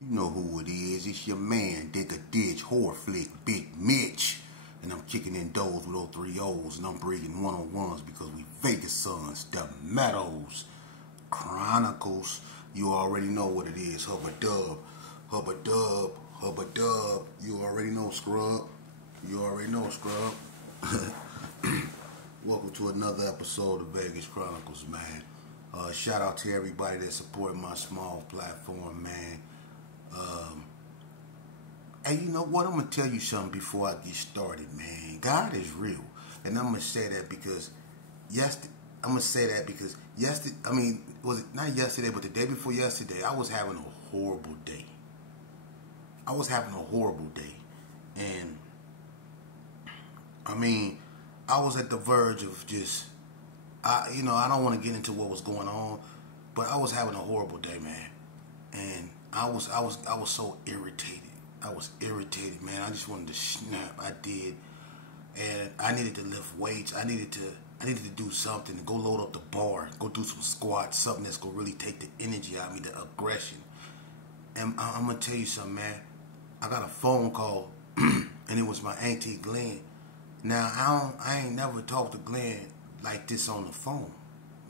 You know who it is. It's your man, Dig a Ditch, Horror Flick, Big Mitch. And I'm kicking in doors with all three O's. And I'm bringing one-on-ones because we Vegas sons, the Meadows, Chronicles. You already know what it is. Hubba dub, hubba dub, hubba dub. You already know, scrub. You already know, scrub. Welcome to another episode of Vegas Chronicles, man. Shout out to everybody that supported my small platform, man. Hey, you know what? I'm gonna tell you something before I get started, man. God is real, and I'm gonna say that because yesterday. I mean, was it not yesterday, but the day before yesterday? I was having a horrible day. And I mean, I was at the verge of just, I don't want to get into what was going on, but I was having a horrible day, man, and I was so irritated. I was irritated, man. I just wanted to snap. I did, and I needed to lift weights. I needed to do something. Go load up the bar. Go do some squats. Something that's gonna really take the energy out of me, the aggression. And I'm gonna tell you something, man. I got a phone call, and it was my auntie Glenn. Now I ain't never talked to Glenn like this on the phone.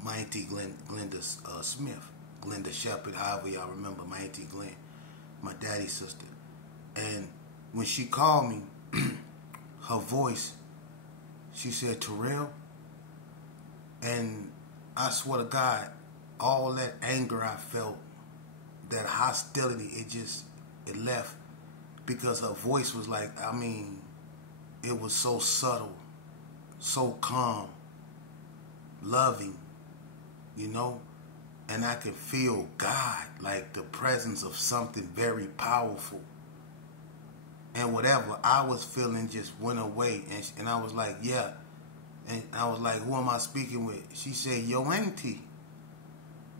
My auntie Glenda Smith, Glenda Shepherd, however y'all remember my auntie Glenn, my daddy's sister. And when she called me, her voice, she said, "Terrell," and I swear to God, all that anger I felt, that hostility, it left, because her voice was like, it was so subtle, so calm, loving, and I could feel God, like the presence of something very powerful. And whatever I was feeling just went away, and I was like, yeah. And I was like, who am I speaking with? She said, yo auntie,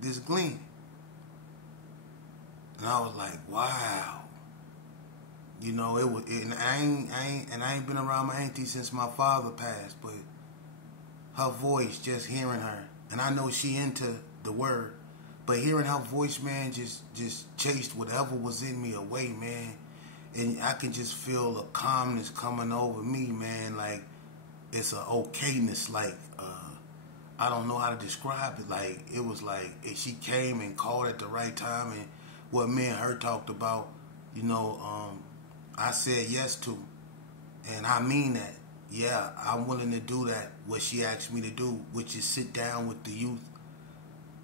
this Glenn. And I was like, wow. And I ain't been around my auntie since my father passed, but her voice, just hearing her, and I know she into the word, but hearing her voice, man, just chased whatever was in me away, man. And I can just feel a calmness coming over me, man. Like, it's a okayness. Like, I don't know how to describe it. Like, it was like she came and called at the right time. And what me and her talked about, I said yes to. And I mean that. Yeah, I'm willing to do that, what she asked me to do, which is sit down with the youth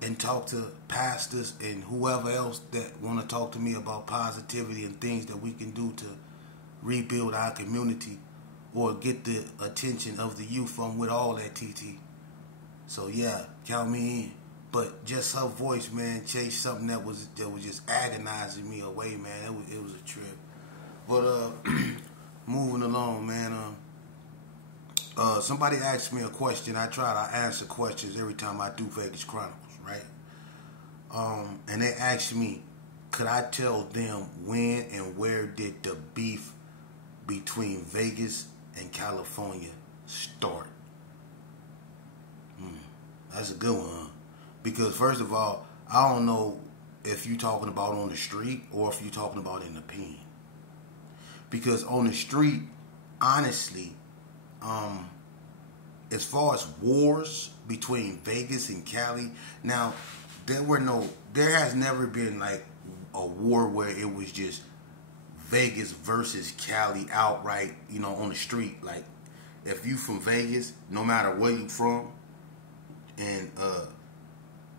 and talk to pastors and whoever else that want to talk to me about positivity and things that we can do to rebuild our community or get the attention of the youth. I'm with all that, TT. So yeah, count me in. But just her voice, man, chased something that was just agonizing me away, man. It was a trip. But moving along, man. Somebody asked me a question. I answer questions every time I do Vegas Chronicles, right? And they asked me, could I tell them when and where did the beef between Vegas and California start? That's a good one, huh? Because first of all, I don't know if you're talking about on the street or if you're talking about in the pen. Because on the street, honestly, as far as wars between Vegas and Cali, now there has never been like a war where it was just Vegas versus Cali outright, on the street. Like, if you from Vegas, no matter where you from, and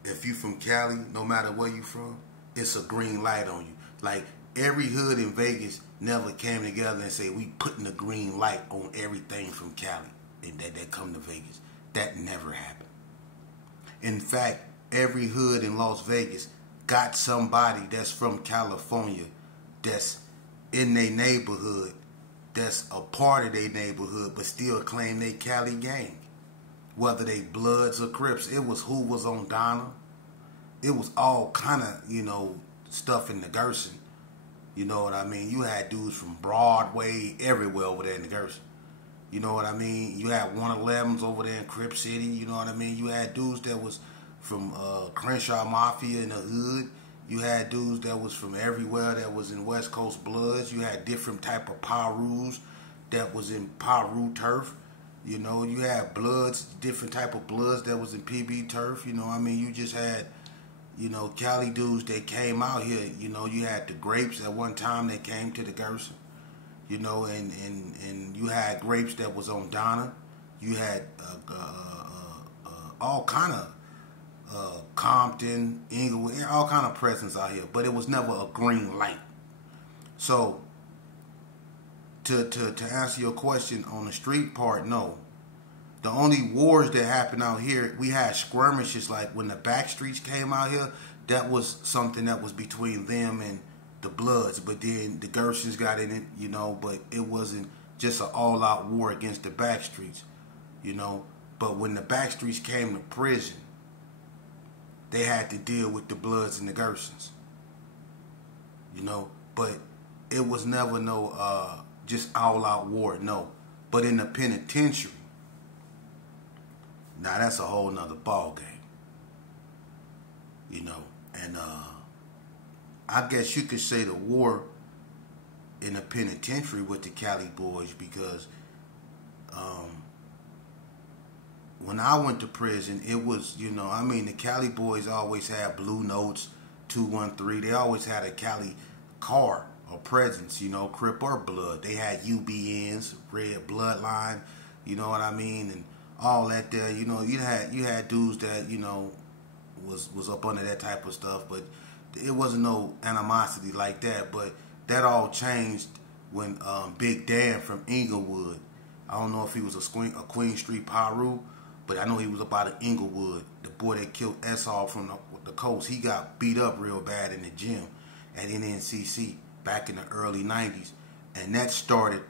if you from Cali, no matter where you from, it's a green light on you. Like, every hood in Vegas never came together and said, we putting a green light on everything from Cali and that come to Vegas. That never happened. In fact, every hood in Las Vegas got somebody that's from California that's in their neighborhood, that's a part of their neighborhood, but still claim they Cali gang. Whether they Bloods or Crips, it was who was on Donna. It was all kind of, stuff in the Gerson. You know what I mean? You had dudes from Broadway, everywhere over there in the Gerson. You know what I mean? You had 111s over there in Crip City. You know what I mean? You had dudes that was from Crenshaw Mafia in the hood. You had dudes that was from everywhere that was in West Coast Bloods. You had different type of Parus that was in Paru turf. You know, you had Bloods, different type of Bloods that was in PB turf. You know, I mean, you just had, you know, Cali dudes that came out here. You know, you had the Grapes at one time that came to the Gerson. You know, and you had Grapes that was on Donna. You had all kind of Compton, Inglewood, all kind of presence out here, but it was never a green light. So, to answer your question on the street part, no. The only wars that happened out here, we had skirmishes like when the Backstreets came out here. That was something that was between them and the Bloods, but then the Gersons got in it, you know. But it wasn't just an all-out war against the Backstreets, you know. But when the Backstreets came to prison, they had to deal with the Bloods and the Gersons, you know. But it was never no just all-out war, no. But in the penitentiary, now that's a whole nother ball game, you know. And I guess you could say the war in the penitentiary with the Cali boys, because when I went to prison, it was, you know, I mean, the Cali boys always had Blue Notes, 213. They always had a Cali car or presence, you know, Crip or Blood. They had UBNs, Red Bloodline, you know what I mean, and all that there. You know, you had dudes that, you know, was up under that type of stuff, but it wasn't no animosity like that. But that all changed when Big Dan from Inglewood, I don't know if he was a Queen Street Paru, but I know he was up out of Inglewood. The boy that killed Essall from the coast, he got beat up real bad in the gym at NNCC back in the early 90s. And that started,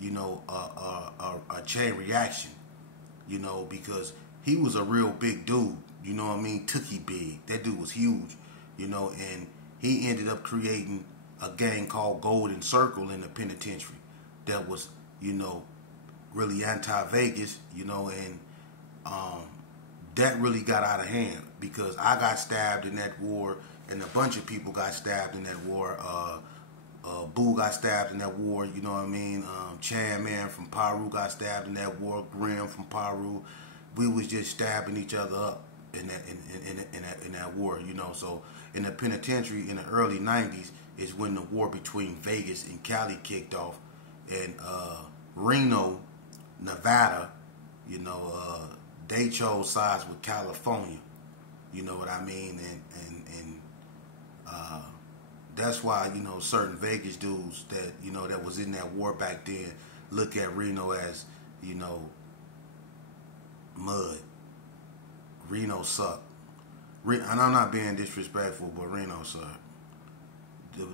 you know, a chain reaction, you know, because he was a real big dude, you know what I mean? Tookie big. That dude was huge, you know, and he ended up creating a gang called Golden Circle in the penitentiary that was, you know, really anti-Vegas, you know, and that really got out of hand because I got stabbed in that war, and a bunch of people got stabbed in that war. Boo got stabbed in that war, you know what I mean? Chan Man from Paru got stabbed in that war. Grim from Paru. We was just stabbing each other up in that war, you know. So in the penitentiary in the early 90s is when the war between Vegas and Cali kicked off, and Reno, Nevada, you know, they chose sides with California, you know what I mean, and that's why, you know, certain Vegas dudes that, you know, that was in that war back then look at Reno as, you know, mud. Reno sucked. And I'm not being disrespectful, but Reno sucked.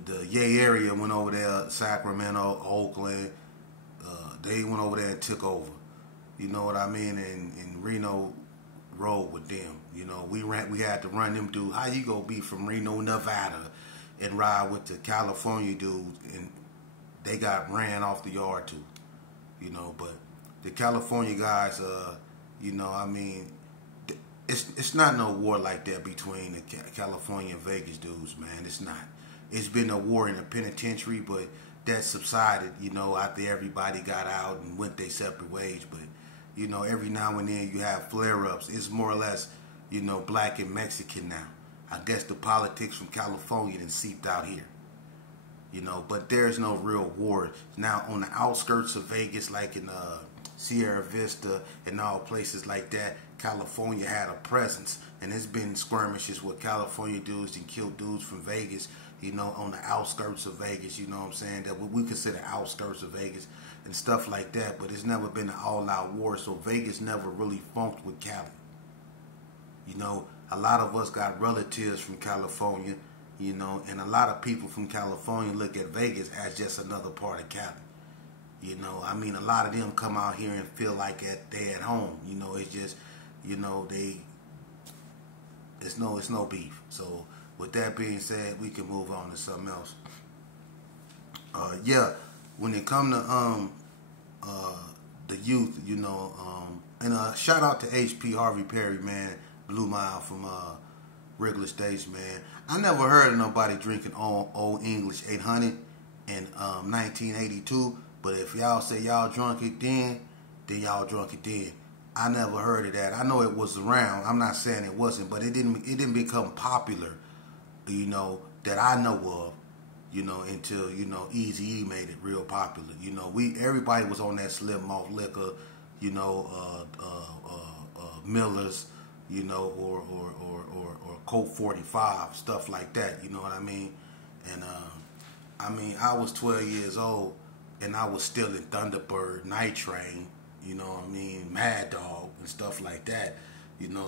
The Yay area went over there, Sacramento, Oakland, they went over there and took over. You know what I mean? And Reno rolled with them. You know, we had to run them dudes. How you gonna be from Reno, Nevada, and ride with the California dudes, and they got ran off the yard too. You know, but the California guys, you know, I mean, it's not no war like that between the California and Vegas dudes, man. It's not. It's been a war in the penitentiary, but that subsided, you know, after everybody got out and went their separate ways. But, you know, every now and then you have flare-ups. It's more or less, you know, black and Mexican now. I guess the politics from California done seeped out here. You know, but there's no real war. Now, on the outskirts of Vegas, like in Sierra Vista and all places like that, California had a presence. And there's been skirmishes with California dudes and killed dudes from Vegas, you know, on the outskirts of Vegas, you know what I'm saying, that we consider outskirts of Vegas and stuff like that. But it's never been an all-out war, so Vegas never really funked with Cali. You know, a lot of us got relatives from California, you know, and a lot of people from California look at Vegas as just another part of Cali. You know, I mean, a lot of them come out here and feel like they at home. You know, it's just, you know, it's no beef. So with that being said, we can move on to something else. Yeah, when it come to the youth, you know, and shout out to H.P. Harvey Perry, man, blew my out from regular states, man. I never heard of nobody drinking old English 800 in 1982. But if y'all say y'all drunk it then y'all drunk it then. I never heard of that. I know it was around. I'm not saying it wasn't, but it didn't become popular, that I know of, until, Eazy-E made it real popular. Everybody was on that slim malt liquor, Miller's, or Colt 45, stuff like that, you know what I mean? And I was 12 years old and I was still in Thunderbird, Night Train, Mad Dog and stuff like that,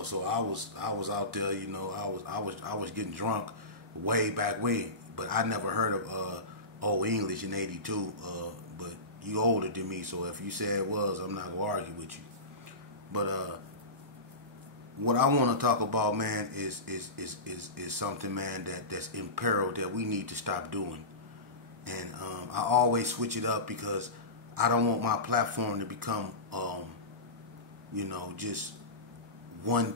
so I was out there, I was getting drunk way back when, but I never heard of Old English in 82, but you older than me, so if you say it was, I'm not gonna argue with you. But what I want to talk about, man, is something, man, that's in peril that we need to stop doing. And I always switch it up because I don't want my platform to become, just one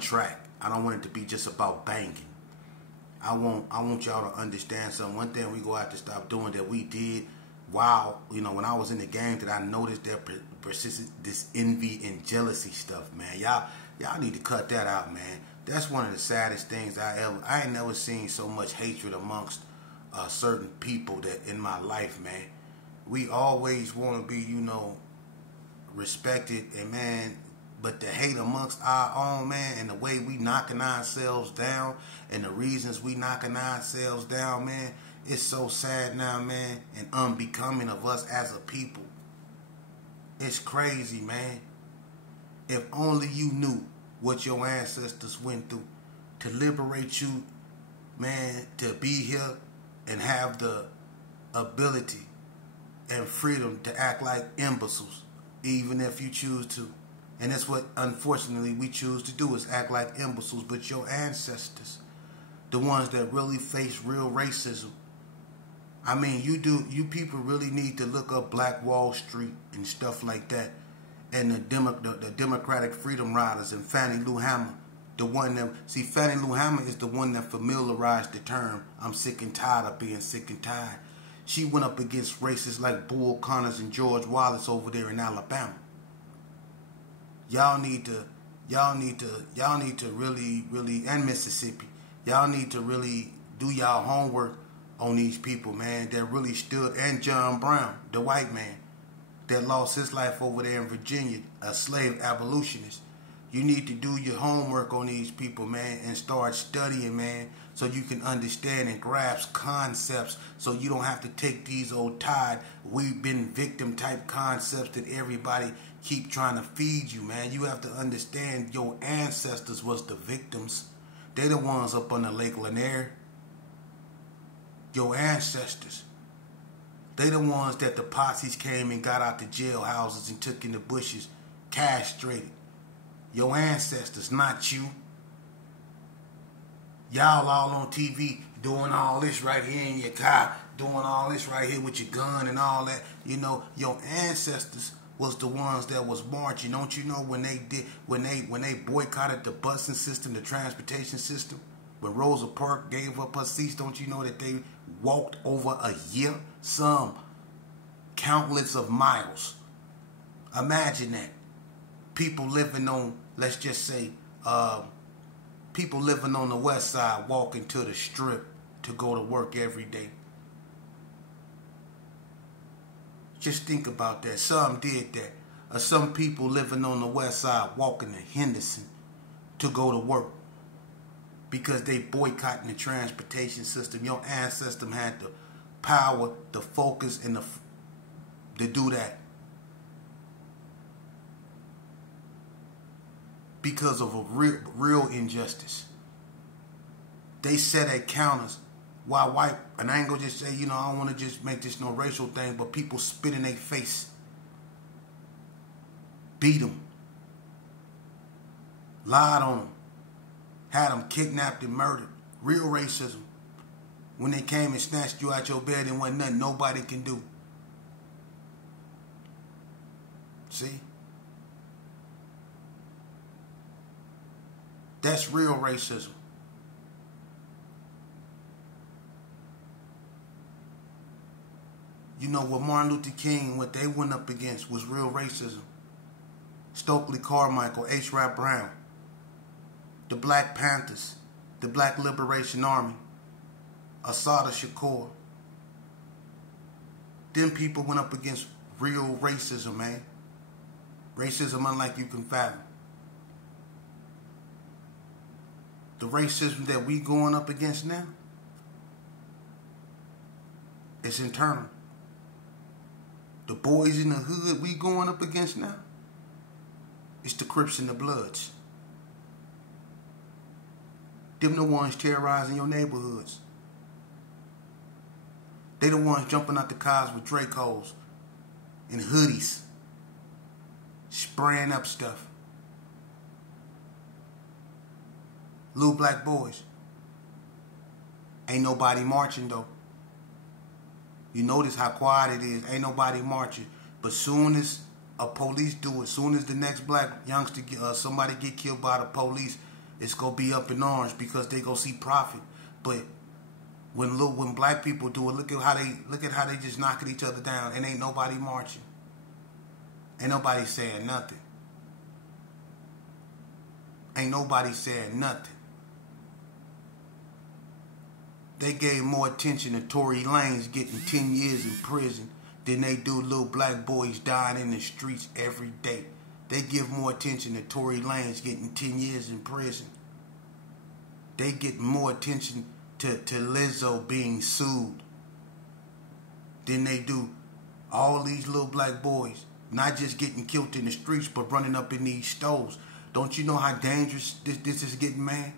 track. I don't want it to be just about banging. I want y'all to understand something. One thing we go out to stop doing that we did while, when I was in the game, that I noticed that persisted this envy and jealousy stuff, man. Y'all need to cut that out, man. That's one of the saddest things I ain't never seen so much hatred amongst certain people that in my life, man. We always want to be, respected, and man, but the hate amongst our own, man, and the way we knocking ourselves down and the reasons we knocking ourselves down, man, it's so sad now, man, and unbecoming of us as a people. It's crazy, man. If only you knew what your ancestors went through to liberate you, man, to be here and have the ability and freedom to act like imbeciles, even if you choose to. And that's what, unfortunately, we choose to do, is act like imbeciles. But your ancestors, the ones that really face real racism, I mean, you people really need to look up Black Wall Street and stuff like that, and the Democratic Freedom Riders and Fannie Lou Hamer. Fannie Lou Hamer is the one that familiarized the term, I'm sick and tired of being sick and tired. She went up against racists like Bull Connors and George Wallace over there in Alabama. Y'all need to really, and Mississippi, y'all need to really do y'all homework on these people, man, that really stood, and John Brown, the white man, that lost his life over there in Virginia, a slave abolitionist. You need to do your homework on these people, man, and start studying, man, so you can understand and grasp concepts, so you don't have to take these old tired, we've been victim type concepts that everybody keep trying to feed you, man. You have to understand your ancestors was the victims. They the ones up on the Lake Lanier. Your ancestors. They the ones that the posses came and got out the jailhouses and took in the bushes, castrated. Your ancestors, not you. Y'all all on TV doing all this right here in your car, doing all this right here with your gun and all that. Your ancestors was the ones that was marching. Don't you know when they boycotted the busing system, the transportation system? When Rosa Parks gave up her seats, don't you know that they walked over a year? Some countless of miles. Imagine that. People living on, let's just say, people living on the west side walking to the strip to go to work every day. Just think about that. Some did that. Some people living on the west side walking to Henderson to go to work because they boycotting the transportation system. Your ancestors had the power, the focus, and to do that because of a real injustice. They set at counters while white, and I ain't gonna just say, I don't want to just make this no racial thing, but people spit in their face, beat them, lied on them, had them kidnapped and murdered. Real racism. When they came and snatched you out your bed, and wasn't nothing nobody can do. See? That's real racism. You know what Martin Luther King, what they went up against was real racism. Stokely Carmichael, H. Rap Brown, the Black Panthers, the Black Liberation Army, Assata Shakur. Them people went up against real racism, man. Racism unlike you can fathom. The racism that we going up against now, it's internal. The boys in the hood we going up against now, it's the Crips and the Bloods. Them the ones terrorizing your neighborhoods. They the ones jumping out the cars with Dracos and hoodies, spraying up stuff. Little black boys. Ain't nobody marching though. You notice how quiet it is. Ain't nobody marching. But soon as a police do it, soon as the next black youngster, somebody get killed by the police, it's gonna be up in arms because they go see profit. But when black people do it, look at how they just knocking each other down, and ain't nobody marching. Ain't nobody saying nothing. Ain't nobody saying nothing. They gave more attention to Tory Lanez getting 10 years in prison than they do little black boys dying in the streets every day. They give more attention to Tory Lanez getting 10 years in prison. They get more attention to Lizzo being sued than they do all these little black boys not just getting killed in the streets but running up in these stores. Don't you know how dangerous this is getting, man?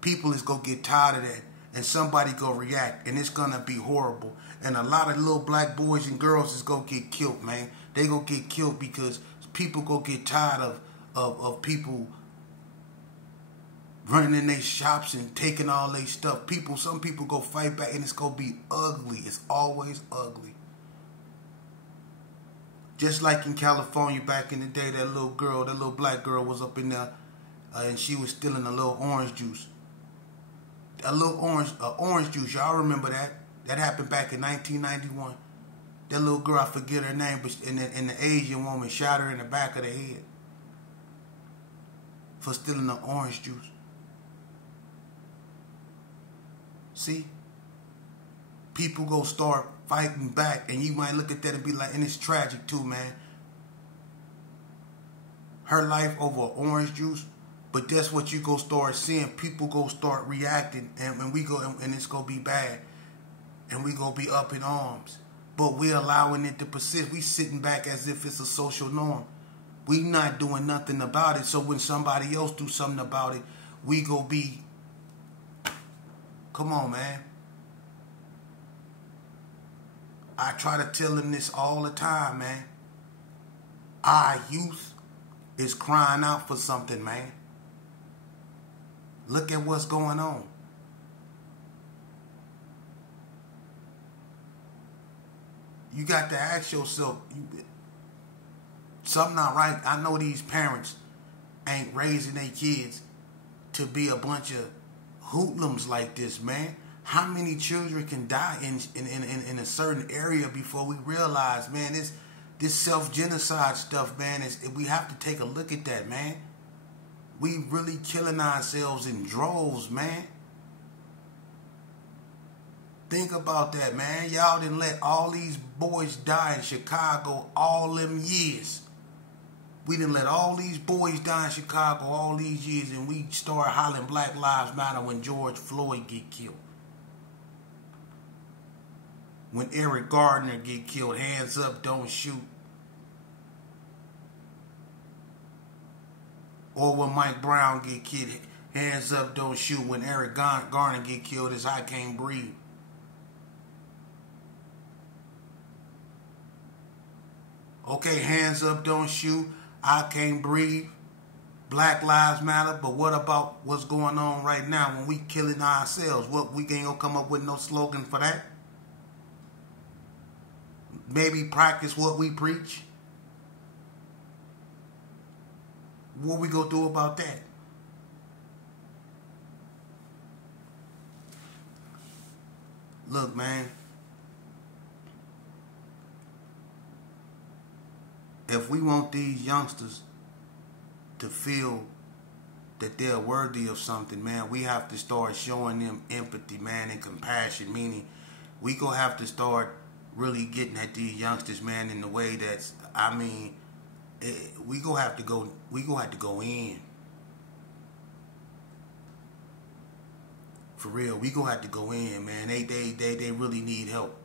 People is gonna get tired of that, and somebody gonna react, and it's gonna be horrible. And a lot of little black boys and girls is gonna get killed, man. They gonna get killed because people gonna get tired of people running in their shops and taking all their stuff. Some people go fight back, and it's gonna be ugly. It's always ugly. Just like in California back in the day, that little black girl was up in there, and she was stealing a little orange juice. Orange juice. Y'all remember that? That happened back in 1991. That little girl, I forget her name, but and the Asian woman shot her in the back of the head for stealing the orange juice. See? People go start fighting back, and you might look at that and be like, and it's tragic too, man. Her life over orange juice, but that's what you go start seeing. People go start reacting, and when we go, and it's gonna be bad, and we gonna be up in arms. But we're allowing it to persist. We sitting back as if it's a social norm. We not doing nothing about it. So when somebody else do something about it, we go be. Come on, man. I try to tell them this all the time, man. Our youth is crying out for something, man. Look at what's going on. You got to ask yourself, something not right. I know these parents ain't raising their kids to be a bunch of hoodlums like this, man. How many children can die in a certain area before we realize, man, this self-genocide stuff, man, we have to take a look at that, man. We really killing ourselves in droves, man. Think about that, man. Y'all didn't let all these boys die in Chicago all them years. We didn't let all these boys die in Chicago all these years, and we start hollering Black Lives Matter when George Floyd get killed. When Eric Gardner get killed, hands up, don't shoot. Or when Mike Brown get killed, hands up, don't shoot. When Eric Garner get killed, it's I can't breathe. Okay, hands up, don't shoot. I can't breathe. Black Lives Matter. But what about what's going on right now when we killing ourselves? What, we ain't gonna come up with no slogan for that? Maybe practice what we preach? What we gonna do about that? Look, man. if we want these youngsters to feel that they're worthy of something, man, we have to start showing them empathy, man, and compassion. Meaning, we gonna have to start really getting at these youngsters, man, in the way that's, I mean, we gonna have to go in. For real, we gonna have to go in, man. They really need help,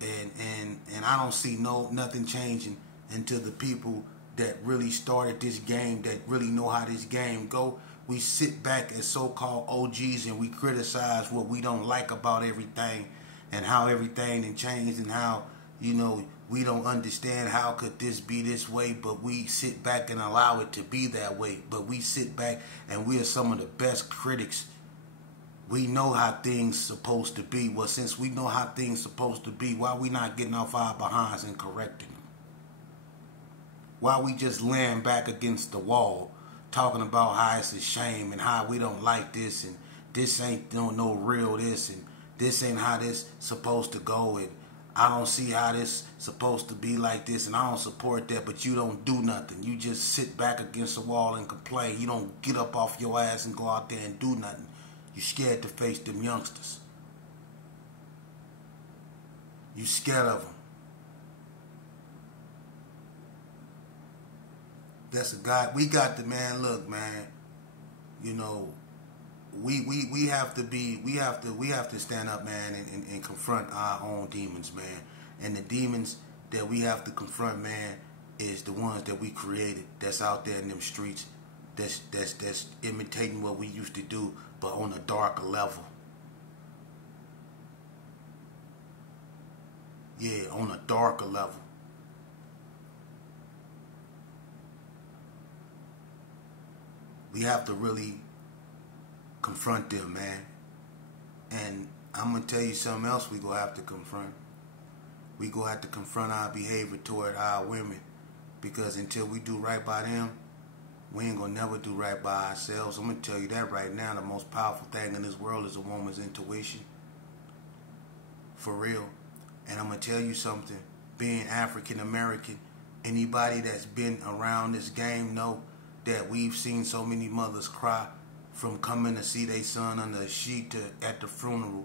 and I don't see nothing changing until the people that really started this game, that really know how this game go. We sit back as so-called OGs and we criticize what we don't like about everything and how everything has changed and how, you know, we don't understand how could this be this way, but we sit back and allow it to be that way. But we sit back and we are some of the best critics. We know how things supposed to be. Well, since we know how things supposed to be, why we not getting off our behinds and correcting them? Why we just laying back against the wall talking about how it's a shame and how we don't like this and this ain't no real this and this ain't how this supposed to go and I don't see how this supposed to be like this and I don't support that, but you don't do nothing. You just sit back against the wall and complain. You don't get up off your ass and go out there and do nothing. You scared to face them youngsters. You scared of them. That's a guy. We got the man. Look, man. You know, we have to stand up, man, and confront our own demons, man. And the demons that we have to confront, man, is the ones that we created. That's out there in them streets. That's imitating what we used to do, but on a darker level. Yeah, on a darker level. We have to really confront them, man. And I'm going to tell you something else we going to have to confront. We going to have to confront our behavior toward our women. Because until we do right by them, we ain't going to never do right by ourselves. I'm going to tell you that right now. The most powerful thing in this world is a woman's intuition. For real. And I'm going to tell you something. Being African American, anybody that's been around this game know that we've seen so many mothers cry from coming to see their son under a sheet to at the funeral.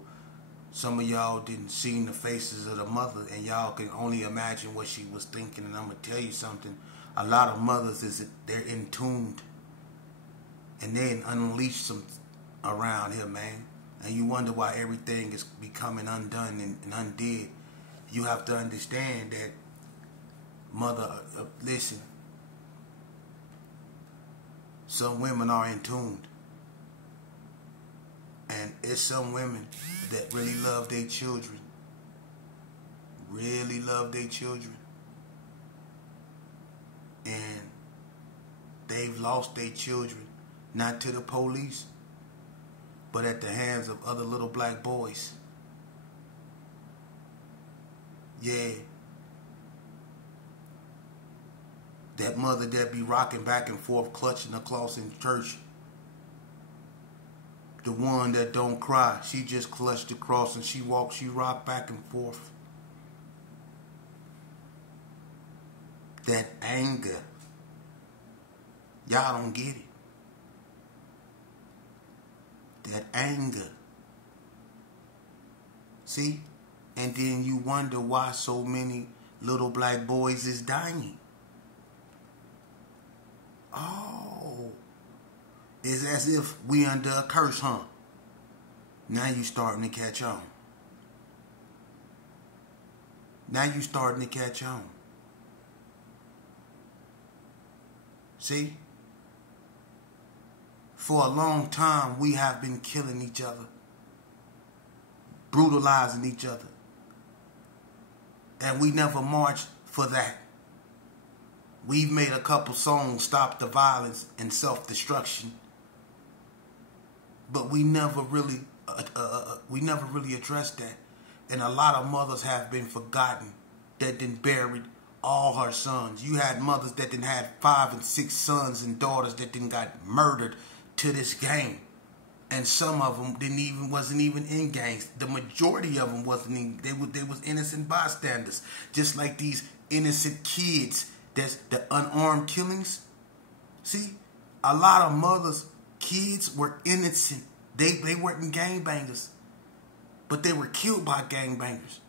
Some of y'all didn't see the faces of the mother, and y'all can only imagine what she was thinking. And I'm going to tell you something. A lot of mothers, they're entombed. And they unleashed some around here, man. And you wonder why everything is becoming undone and undid. You have to understand that, mother, listen. Some women are entombed. And it's some women that really love their children. Really love their children. And they've lost their children, not to the police, but at the hands of other little black boys. Yeah. That mother that be rocking back and forth, clutching the cross in church. The one that don't cry. She just clutched the cross and she rocked back and forth. That anger. Y'all don't get it. That anger. See? And then you wonder why so many little black boys is dying. Oh, it's as if we under a curse, huh? Now you starting to catch on. Now you starting to catch on. See? For a long time, we have been killing each other. Brutalizing each other. And we never marched for that. We've made a couple songs, Stop the Violence and Self-Destruction. But we never really addressed that. And a lot of mothers have been forgotten that didn't bury all her sons. You had mothers that didn't have 5 and 6 sons and daughters that didn't got murdered to this game. And some of them wasn't even in gangs. The majority of them wasn't in, they was innocent bystanders. Just like these innocent kids That's the unarmed killings. See, a lot of mothers, kids were innocent. They weren't gangbangers, but they were killed by gangbangers.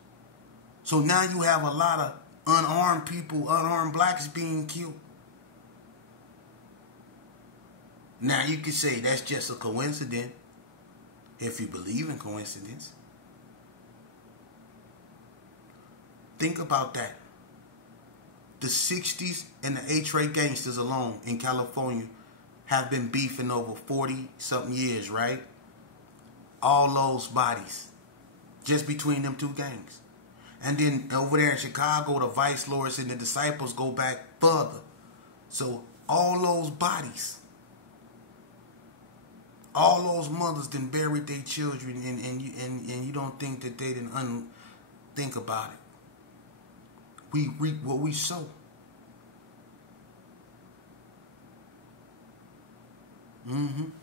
So now you have a lot of unarmed people, unarmed blacks being killed. Now you could say that's just a coincidence if you believe in coincidence. Think about that. The 60s and the H-Ray gangsters alone in California have been beefing over 40-something years, right? All those bodies. Just between them two gangs. And then over there in Chicago, the Vice Lords and the Disciples go back further. So all those bodies, all those mothers done buried their children, and you don't think that they didn't think about it. We reap what we sow. I'm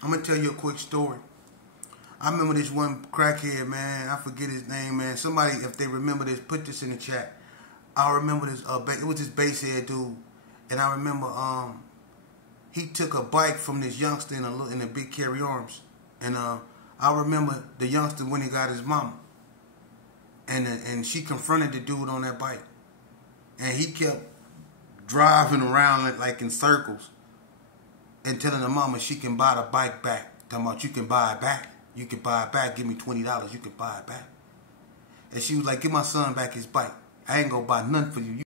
gonna tell you a quick story. I remember this one crackhead, man. I forget his name, man. Somebody, if they remember this, put this in the chat. I remember this. It was this basshead dude, and I remember he took a bike from this youngster in a big carry arms, and I remember the youngster when he got his mama, and she confronted the dude on that bike, and he kept driving around like in circles, and telling the mama she can buy the bike back. Talking about, you can buy it back. You can buy it back. Give me $20. You can buy it back. And she was like, give my son back his bike. I ain't gonna buy nothing for you.